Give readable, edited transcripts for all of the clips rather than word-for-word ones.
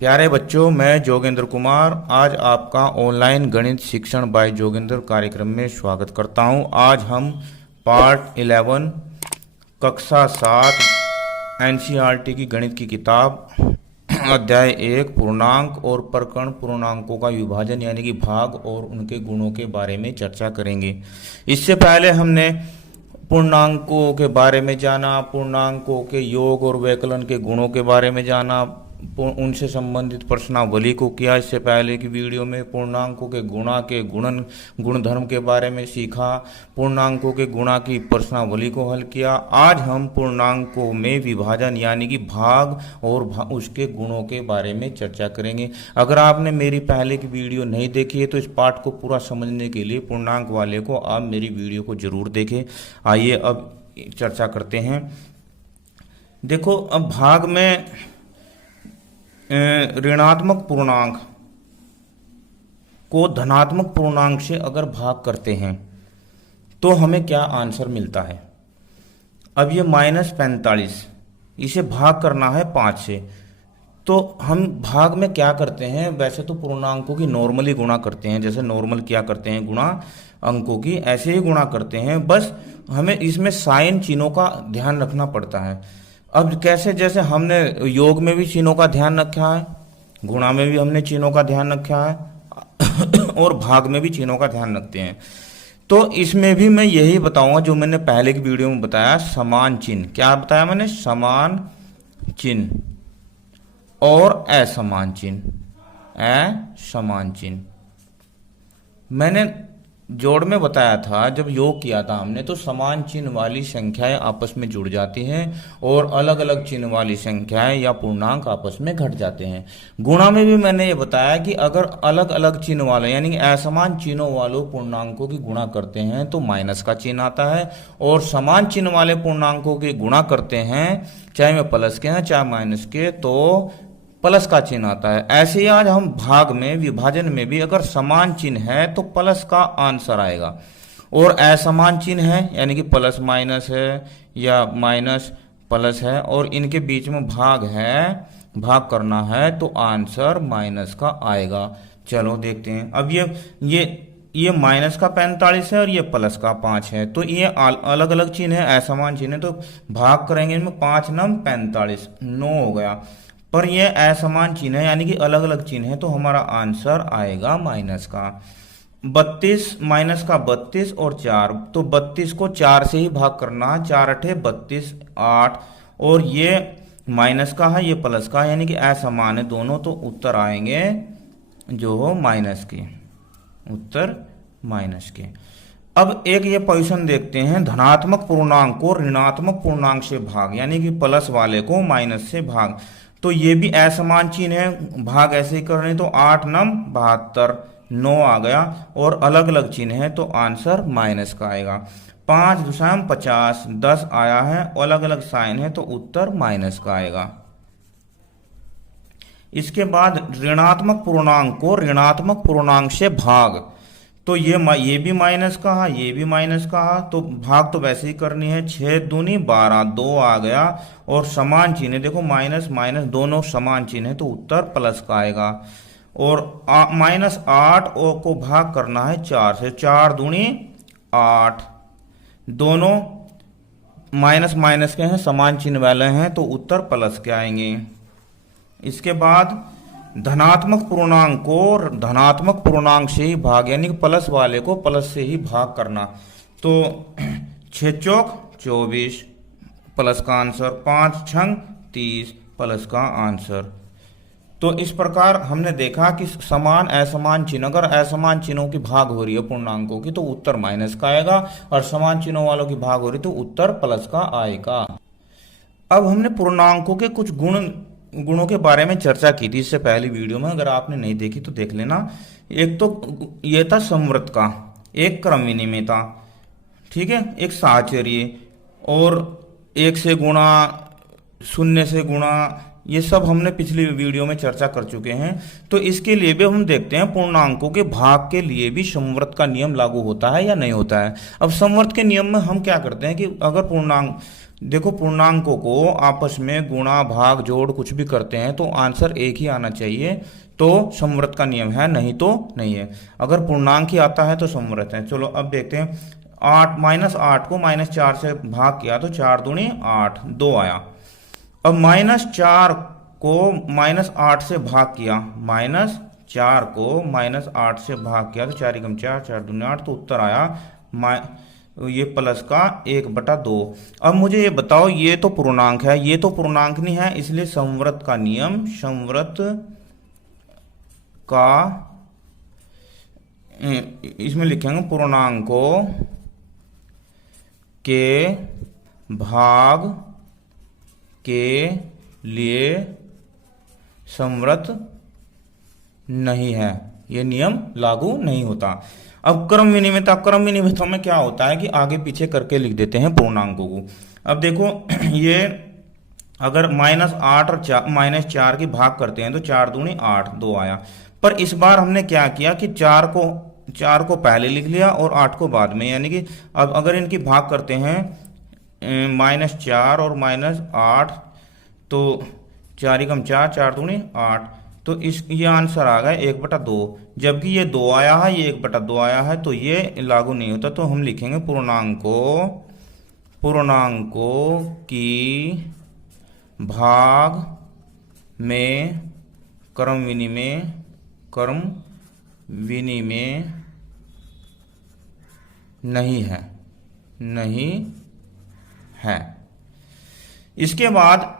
प्यारे बच्चों, मैं जोगेंद्र कुमार आज आपका ऑनलाइन गणित शिक्षण बाय जोगेंद्र कार्यक्रम में स्वागत करता हूं। आज हम पार्ट 11 कक्षा 7 एनसीईआरटी की गणित की किताब अध्याय 1 पूर्णांक और प्रकरण पूर्णांकों का विभाजन यानी कि भाग और उनके गुणों के बारे में चर्चा करेंगे। इससे पहले हमने पूर्णांकों के बारे में जाना, पूर्णांकों के योग और व्यकलन के गुणों के बारे में जाना, उनसे संबंधित प्रश्नावली को किया। इससे पहले की वीडियो में पूर्णांकों के गुणा के गुणधर्म के बारे में सीखा, पूर्णांकों के गुणा की प्रश्नावली को हल किया। आज हम पूर्णांकों में विभाजन यानी कि भाग और उसके गुणों के बारे में चर्चा करेंगे। अगर आपने मेरी पहले की वीडियो नहीं देखी है तो इस पाठ को पूरा समझने के लिए पूर्णांक वाले को आप मेरी वीडियो को जरूर देखें। आइए अब चर्चा करते हैं। देखो, अब भाग में ऋणात्मक पूर्णांक को धनात्मक पूर्णांक से अगर भाग करते हैं तो हमें क्या आंसर मिलता है। अब ये -45 इसे भाग करना है 5 से, तो हम भाग में क्या करते हैं, वैसे तो पूर्णांकों की नॉर्मली गुणा करते हैं, जैसे नॉर्मल क्या करते हैं गुणा अंकों की, ऐसे ही गुणा करते हैं। बस हमें इसमें साइन चिन्हों का ध्यान रखना पड़ता है। अब कैसे, जैसे हमने योग में भी चिन्हों का ध्यान रखा है, गुणा में भी हमने चिन्हों का ध्यान रखा है और भाग में भी चिन्हों का ध्यान रखते हैं। तो इसमें भी मैं यही बताऊंगा जो मैंने पहले की वीडियो में बताया, समान चिन्ह। क्या बताया मैंने? समान चिन्ह और असमान चिन्ह। असमान चिन्ह मैंने जोड़ में बताया था, जब योग किया था हमने, तो समान चिन्ह वाली संख्याएं आपस में जुड़ जाती हैं और अलग अलग चिन्ह वाली संख्याएं या पूर्णांक आपस में घट जाते हैं। गुणा में भी मैंने ये बताया कि अगर अलग अलग चिन्ह वाले यानी कि असमान चिन्हों वालों पूर्णांकों की गुणा करते हैं तो माइनस का चिन्ह आता है, और समान चिन्ह वाले पूर्णांकों की गुणा करते हैं, चाहे वे प्लस के हैं चाहे माइनस के, तो प्लस का चिन्ह आता है। ऐसे ही आज हम भाग में, विभाजन में भी अगर समान चिन्ह है तो प्लस का आंसर आएगा, और असमान चिन्ह है यानी कि प्लस माइनस है या माइनस प्लस है और इनके बीच में भाग है, भाग करना है, तो आंसर माइनस का आएगा। चलो देखते हैं। अब ये माइनस का 45 है और ये प्लस का 5 है, तो ये अलग अलग चिन्ह है, असमान चिन्ह है, तो भाग करेंगे इनमें 5 9 45, 9 हो गया। पर ये असमान चिन्ह है यानी कि अलग अलग चिन्ह है, तो हमारा आंसर आएगा माइनस का 32, माइनस का 32 और 4, तो 32 को 4 से ही भाग करना है, 4 8 32 8, और ये माइनस का है ये प्लस का, यानी कि असमान है दोनों, तो उत्तर आएंगे जो हो माइनस के, उत्तर माइनस के। अब एक ये पोजीशन देखते हैं, धनात्मक पूर्णांक को ऋणात्मक पूर्णांक से भाग यानी कि प्लस वाले को माइनस से भाग, तो ये भी असमान चिन्ह है, भाग ऐसे ही कर रहे हैं, तो 8 9 72, 9 आ गया, और अलग अलग चिन्ह है तो आंसर माइनस का आएगा। 5 दूसरा 50, 10 आया है, अलग अलग साइन है तो उत्तर माइनस का आएगा। इसके बाद ऋणात्मक पूर्णांक को ऋणात्मक पूर्णांक से भाग, तो ये भी माइनस का है, ये भी माइनस का है, तो भाग तो वैसे ही करनी है। 6 दूनी 12, 2 आ गया, और समान चिन्ह है, देखो माइनस माइनस दोनों समान चिन्ह है तो उत्तर प्लस का आएगा। और -8 को भाग करना है 4 से, 4 दूनी 8, दोनों माइनस माइनस के हैं, समान चिन्ह वाले हैं, तो उत्तर प्लस के आएंगे। इसके बाद धनात्मक पूर्णांक को धनात्मक पूर्णांक से ही भाग यानी कि प्लस वाले को प्लस से ही भाग करना, तो 6 चौक 24 प्लस का आंसर, 5 छंग 30 प्लस का आंसर। तो इस प्रकार हमने देखा कि समान असमान चिन्ह, अगर असमान चिन्हों की भाग हो रही है पूर्णांकों की तो उत्तर माइनस का आएगा, और समान चिन्हों वालों की भाग हो रही तो उत्तर प्लस का आएगा। अब हमने पूर्णांकों के कुछ गुणों के बारे में चर्चा की थी इससे पहली वीडियो में, अगर आपने नहीं देखी तो देख लेना। एक तो ये था समवर्त का, एक क्रम विनिमेयता, ठीक है, एक साहचर्य, और 1 से गुणा, 0 से गुणा, ये सब हमने पिछली वीडियो में चर्चा कर चुके हैं। तो इसके लिए भी हम देखते हैं पूर्णांकों के भाग के लिए भी समवर्त का नियम लागू होता है या नहीं होता है। अब समवर्त के नियम में हम क्या करते हैं कि अगर पूर्णांक देखो पूर्णांकों को आपस में गुणा भाग जोड़ कुछ भी करते हैं तो आंसर एक ही आना चाहिए, तो समवर्त का नियम है, नहीं तो नहीं है। अगर पूर्णांक ही आता है तो समवर्त है। चलो अब देखते हैं, 8 -8 को -4 से भाग किया तो 4 दूनी 8, 2 आया। अब -4 को -8 से भाग किया, -4 को -8 से भाग किया तो 4 एकम 4, 4 दूनी 8, तो उत्तर आया ये प्लस का 1/2। अब मुझे ये बताओ, ये तो पूर्णांक है, ये तो पूर्णांक नहीं है, इसलिए समवर्त का नियम, समवर्त का इसमें लिखेंगे पूर्णांकों के भाग के लिए समवर्त नहीं है, ये नियम लागू नहीं होता। अब क्रम विनिमयता, क्रम विनिमयता में क्या होता है कि आगे पीछे करके लिख देते हैं पूर्णांकों को। अब देखो ये अगर -8 और -4 की भाग करते हैं तो 4 दूनी 8, 2 आया। पर इस बार हमने क्या किया कि 4 को पहले लिख लिया और 8 को बाद में, यानी कि अब अगर इनकी भाग करते हैं -4 और -8 तो 4 एकम 4, 4 दूनी 8, तो ये आंसर आ गया 1/2। जबकि ये 2 आया है, ये 1/2 आया है, तो ये लागू नहीं होता। तो हम लिखेंगे पूर्णांकों की भाग में क्रम विनिमय नहीं है। इसके बाद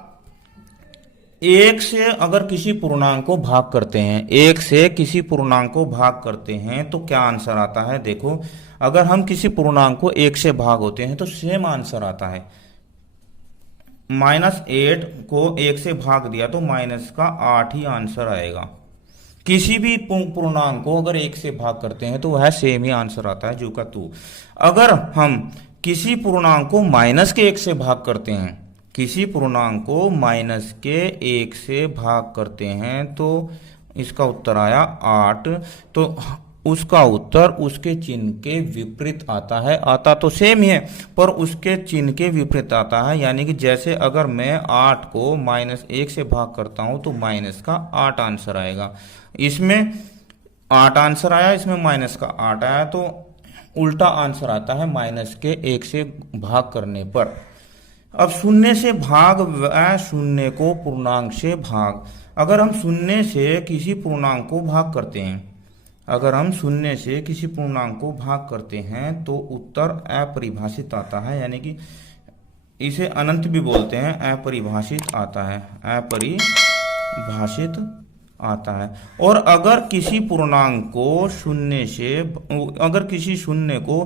1 से अगर किसी पूर्णांक को भाग करते हैं, 1 से किसी पूर्णांक को भाग करते हैं तो क्या आंसर आता है। देखो अगर हम किसी पूर्णांक को 1 से भाग होते हैं तो सेम आंसर आता है। -8 को 1 से भाग दिया तो -8 ही आंसर आएगा। किसी भी पूर्णांक को अगर 1 से भाग करते हैं तो वह सेम ही आंसर आता है, जू का तू। अगर हम किसी पूर्णांक को -1 से भाग करते हैं, किसी पूर्णांक को -1 से भाग करते हैं तो इसका उत्तर आया 8, तो उसका उत्तर उसके चिन्ह के विपरीत आता है। आता तो सेम ही है पर उसके चिन्ह के विपरीत आता है, यानी कि जैसे अगर मैं 8 को -1 से भाग करता हूं तो -8 आंसर आएगा। इसमें 8 आंसर आया, इसमें -8 आया, तो उल्टा आंसर आता है -1 से भाग करने पर। अब शून्य से भाग व शून्य को पूर्णांक से भाग। अगर हम शून्य से किसी पूर्णांक को भाग करते हैं, अगर हम शून्य से किसी पूर्णांक को भाग करते हैं तो उत्तर अपरिभाषित आता है, यानी कि इसे अनंत भी बोलते हैं, अपरिभाषित आता है, अपरिभाषित आता है। और अगर किसी पूर्णांक को शून्य से, अगर किसी शून्य को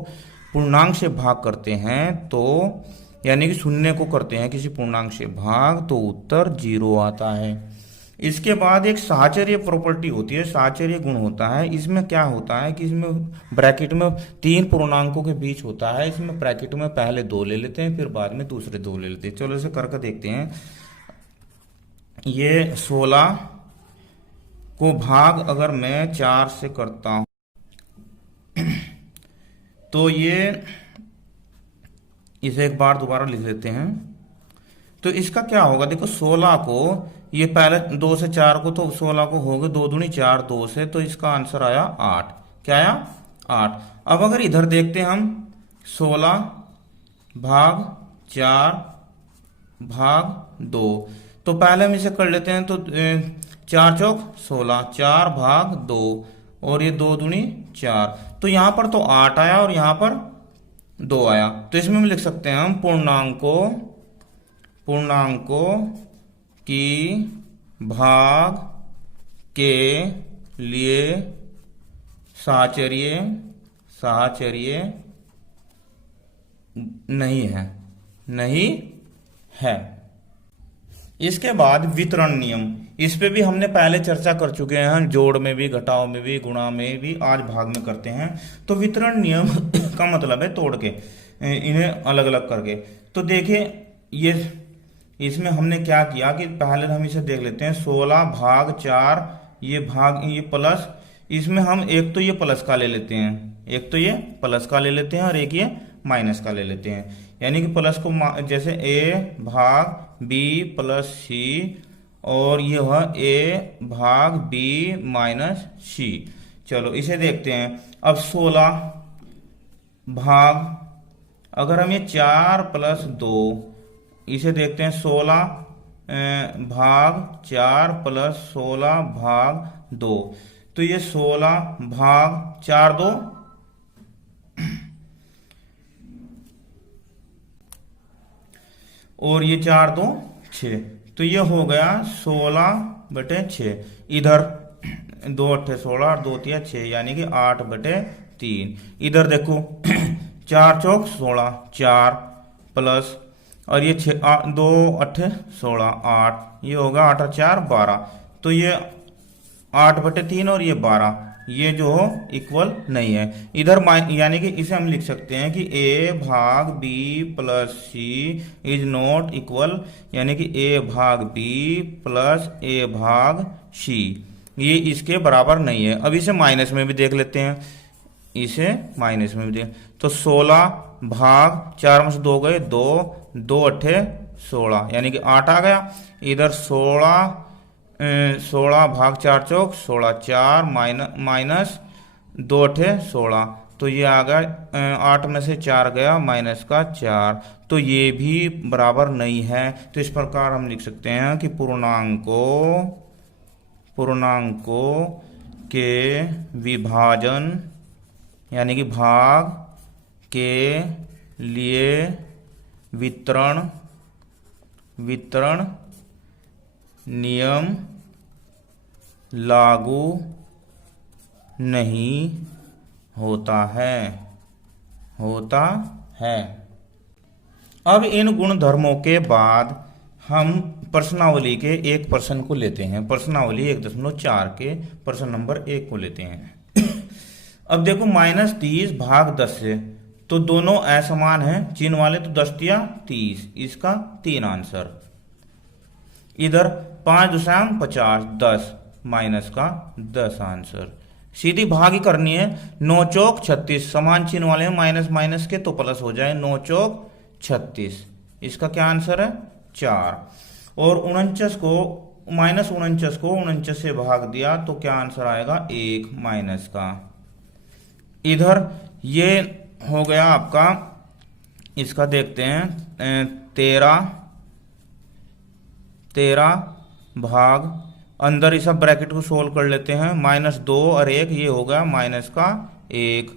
पूर्णांक से भाग करते हैं तो, यानी कि शून्य को करते हैं किसी पूर्णांक से भाग, तो उत्तर 0 आता है। इसके बाद एक साहचर्य प्रॉपर्टी होती है, साहचर्य गुण होता है। इसमें क्या होता है कि इसमें ब्रैकेट में 3 पूर्णांकों के बीच होता है। इसमें ब्रैकेट में पहले 2 ले लेते हैं, फिर बाद में दूसरे 2 ले लेते हैं। चलो इसे करके देखते हैं। ये 16 को भाग अगर मैं 4 से करता हूं तो ये, इसे एक बार दोबारा लिख लेते हैं। तो इसका क्या होगा, देखो 16 को, ये पहले 2 से 4 को, तो 16 को हो गए 2 दूनी 4, 2 से, तो इसका आंसर आया 8। क्या आया 8। अब अगर इधर देखते हैं हम, 16 भाग 4 भाग 2, तो पहले हम इसे कर लेते हैं। तो 4 चौक 16, 4 भाग 2, और ये 2 दूनी 4, तो यहां पर तो 8 आया और यहां पर 2 आया। तो इसमें हम लिख सकते हैं हम पूर्णांकों की भाग के लिए साहचर्य नहीं है। इसके बाद वितरण नियम, इस पे भी हमने पहले चर्चा कर चुके हैं, जोड़ में भी, घटाव में भी, गुणा में भी, आज भाग में करते हैं। तो वितरण नियम का मतलब है तोड़ के, इन्हें अलग अलग करके। तो देखिए ये, इसमें हमने क्या किया कि पहले हम इसे देख लेते हैं। 16 भाग 4, ये भाग, ये प्लस, इसमें हम एक तो ये प्लस का ले लेते हैं, एक तो ये प्लस का ले लेते हैं और एक ये माइनस का ले लेते हैं। यानी कि प्लस को जैसे ए भाग बी प्लस सी, और ये हुआ ए भाग बी माइनस सी। चलो इसे देखते हैं। अब 16 भाग, अगर हम ये 4 प्लस 2, इसे देखते हैं 16 भाग 4 प्लस 16 भाग 2, तो ये 16 भाग 4 2, और ये 4 2 6, तो ये हो गया 16/6। इधर 2 8 16 और 2 3 6, यानी कि 8/3। इधर देखो 4 चौक 16, 4 प्लस, और ये 2 8 16 8, ये होगा 8 और 4 12, तो ये 8/3 और ये 12, ये जो हो इक्वल नहीं है। इधर यानी कि इसे हम लिख सकते हैं कि a भाग b plus c is not equal, यानी कि a भाग b प्लस a भाग c, ये इसके बराबर नहीं है। अब इसे माइनस में भी देख लेते हैं, इसे माइनस में भी देख, तो 16 भाग 4 में से 2 गए 2, 2 8 16, यानी कि 8 आ गया। इधर 16 भाग 4 चौक 16, 4 माइनस 2 8 16, तो ये आ गया 8 में से 4 गया माइनस का 4, तो ये भी बराबर नहीं है। तो इस प्रकार हम लिख सकते हैं कि पूर्णांकों के विभाजन, यानी कि भाग के लिए वितरण नियम लागू नहीं होता है। अब इन गुणधर्मों के बाद हम प्रश्नावली के एक प्रश्न को लेते हैं। प्रश्नावली 1.4 के प्रश्न नंबर 1 को लेते हैं। अब देखो -30 भाग 10 से, तो दोनों असमान हैं, चिन्ह वाले, तो 10 तिया 30, इसका 3 आंसर। इधर 5.50 10 माइनस का 10 आंसर। सीधी भाग ही करनी है। 9 चौक 36, समान चिन्ह वाले हैं, माइनस माइनस के तो प्लस हो जाए, 9 चौक 36, इसका क्या आंसर है 4। और 49 को -49 से भाग दिया तो क्या आंसर आएगा 1 माइनस का। इधर ये हो गया आपका, इसका देखते हैं 13 भाग, अंदर इस ब्रैकेट को सोल्व कर लेते हैं, -2 और 1, ये होगा माइनस का 1।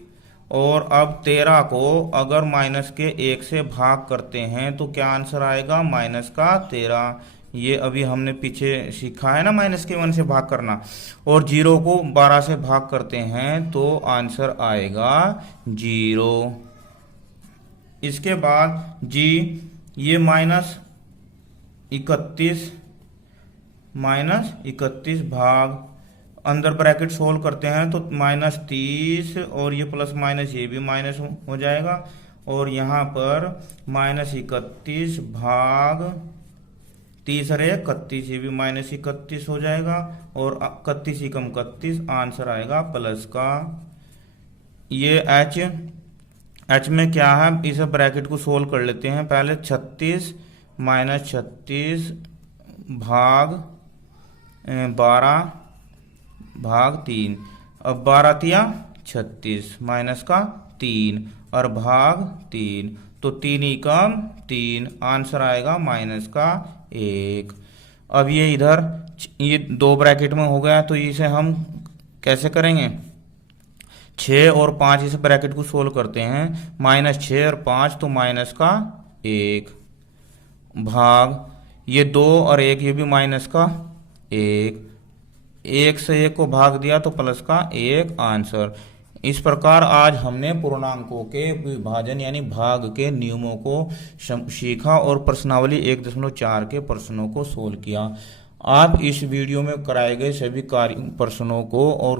और अब 13 को अगर माइनस के 1 से भाग करते हैं तो क्या आंसर आएगा माइनस का 13। ये अभी हमने पीछे सीखा है ना, माइनस के 1 से भाग करना। और 0 को 12 से भाग करते हैं तो आंसर आएगा 0। इसके बाद जी, ये -31 भाग, अंदर ब्रैकेट सोल्व करते हैं तो -30 और ये प्लस माइनस, ये भी माइनस हो जाएगा। और यहाँ पर -31 भाग 30 और 1 31, ये भी -31 हो जाएगा। और 31 ही कम 31, आंसर आएगा प्लस का। ये एच में क्या है, इस ब्रैकेट को सोल्व कर लेते हैं पहले। 36 -36 भाग 12 भाग 3, अब 12 तिया 36 माइनस का 3 और भाग 3, तो 3 ही कम 3, आंसर आएगा माइनस का 1। अब ये इधर ये 2 ब्रैकेट में हो गया, तो इसे हम कैसे करेंगे, 6 और 5 इस ब्रैकेट को सोल्व करते हैं, -6 और 5 तो माइनस का 1 भाग, ये 2 और 1, ये भी माइनस का 1 से 1 को भाग दिया तो प्लस का 1 आंसर। इस प्रकार आज हमने पूर्णांकों के विभाजन यानी भाग के नियमों को सीखा और प्रश्नावली 1.4 के प्रश्नों को सोल्व किया। आप इस वीडियो में कराए गए सभी प्रश्नों को और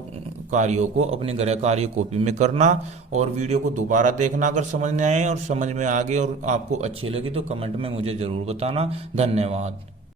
कार्यों को अपने गृह कार्य कॉपी में करना और वीडियो को दोबारा देखना अगर समझ में आए और समझ में आ गए और आपको अच्छी लगी तो कमेंट में मुझे जरूर बताना। धन्यवाद।